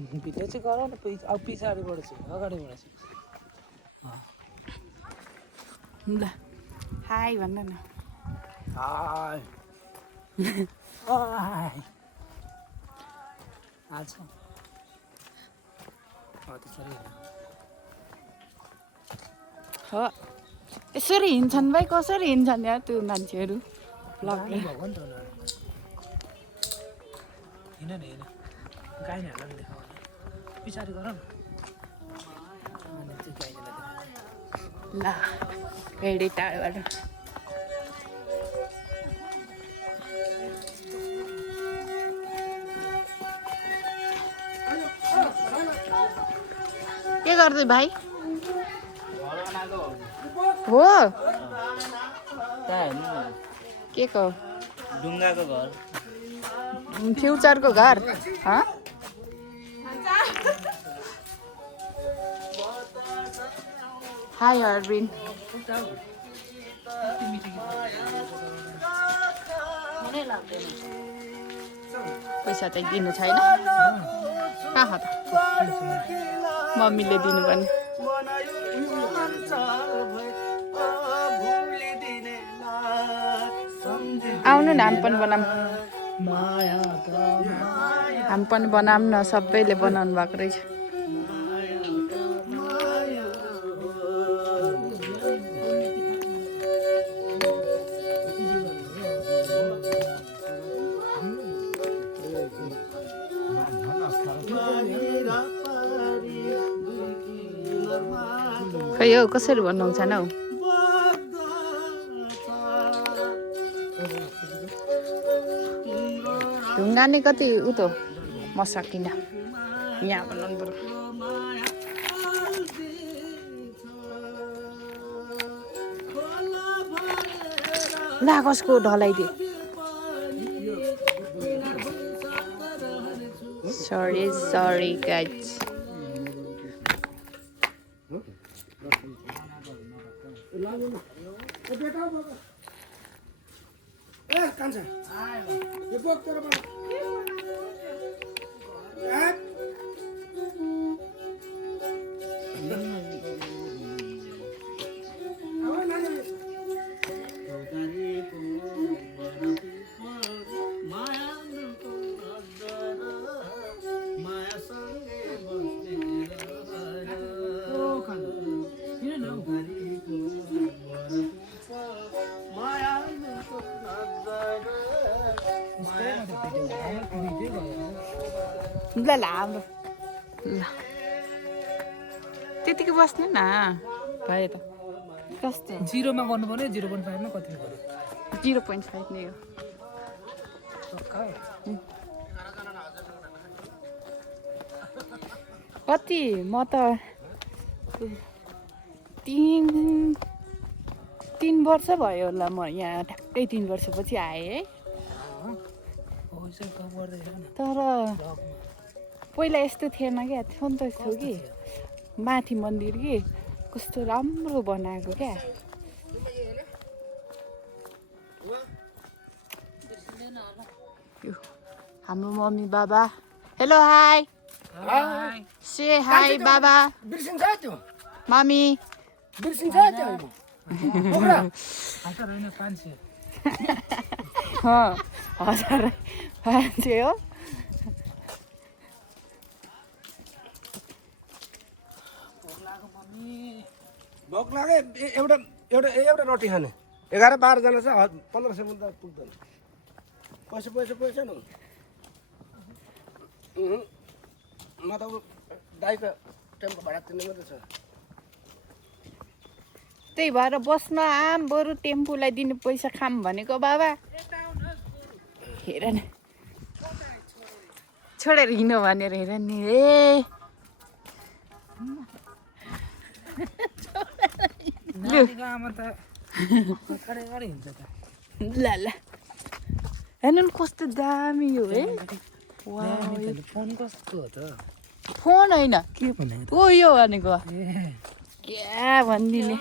video चाहिँ गर न अब पछाडिबाट चाहिँ अगाडिबाट चाहिँ ल हाई भन्न न हाई हाई आज हो यसरी हिँड्छन् भाइ कसरी हिँड्छन् यार त्यो मान्छेहरू भयो नि त उनीहरू हिँड न हिँड गाईहरूलाई पनि देखाऊ पछाडि गर न अनि त्यो गाईलाई देखाऊ ल भेडी टाढोबाट के गर्दै भाइ हो के को ढुङ्गाको घर फ्युचरको घर हाई अरविन पैसा चाहिँ दिनु छैन कहाँ त मम्मीले दिनुपर्ने आउनु न हामी पनि बनाऊँ हामी पनि बनाऊँ न सबैले बनाउनु भएको रहेछ खै हौ कसरी बनाउँछन् हौ ढुङ्गा नै कति उ त म सकिनँ यहाँ बनाउनु पर्यो ला कसको ढलाइदिए सरी गाइज ल हाम्रो ल त्यतिकै बस्नु न भयो त कस्तो 0 गर्नु पर्यो 0.5 मा कति पर्यो 0.5 नै हो कति म त 3 वर्ष भयो होला म यहाँ ठ्याक्कै 3 वर्षपछि आएँ है तर पहिला यस्तो थिएन क्या थियो नि त यस्तो कि माथि मन्दिर कि कस्तो राम्रो बनाएको क्या हाम्रो मम्मी बाबा हेलो हाई से हाई बाबा मम्मी हजार 500 हो भोक लाग्यो एउटा रोटी खाने 11-12 जना छ 1500 मुद्दा पुग्दैन पैसा न म त दाइको टेम्पो भाडा तिर्ने मात्रै छ त्यही भएर बस्न आम बरु टेम्पोलाई दिने पैसा खाम भनेको बाबा हेर न छोडेर हिँड्यो भनेर हेर नि ए ल हेर्नु नि कस्तो दामी हो है फोन कस्तो हो त फोन होइन के ओ यो भनेको क्या भनिदिने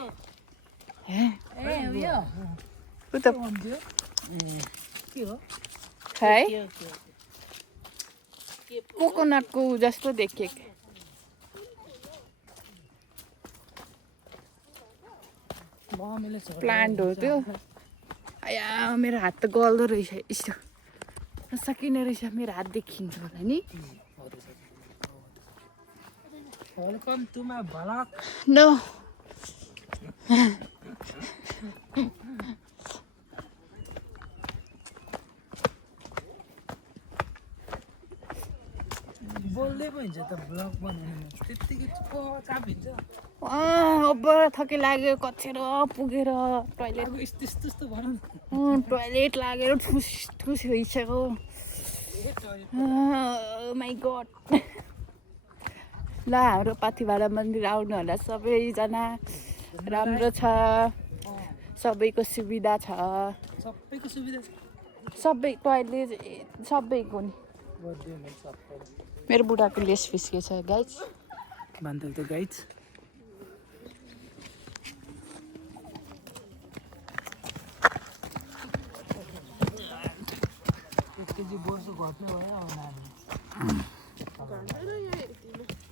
उ त के हो है कोकोनटको जस्तो देखेको मम्मीले छोडेर प्लान्ट हो त्यो आया मेरो हात त गल्दो रहेछ यस्तो सकिने रहेछ मेरो हात देखिन्छ होला नि वेलकम टु माई भ्लग नो बोल्दै पो हुन्छ त भ्लग बनाउनु त्यत्तिकै चापिन्छ अब थके लाग्यो कचेर पुगेर टोइलेट अब यस्तो यस्तो यस्तो भनौँ टोइलेट लागेर ठुस ठुस भइसक्यो माई गड ल हाम्रो पाथिभाडा मन्दिर आउनु होला सबैजना राम्रो छ सबैको सुविधा छ सबैको सुविधा छ सबै टोइलेट सबैको नि गरिदियो सबै मेरो बुढाको लेस फिस्के छ गाइज बान्धल त गाइज एक केजी बोसो घट्ने भयो अब नानी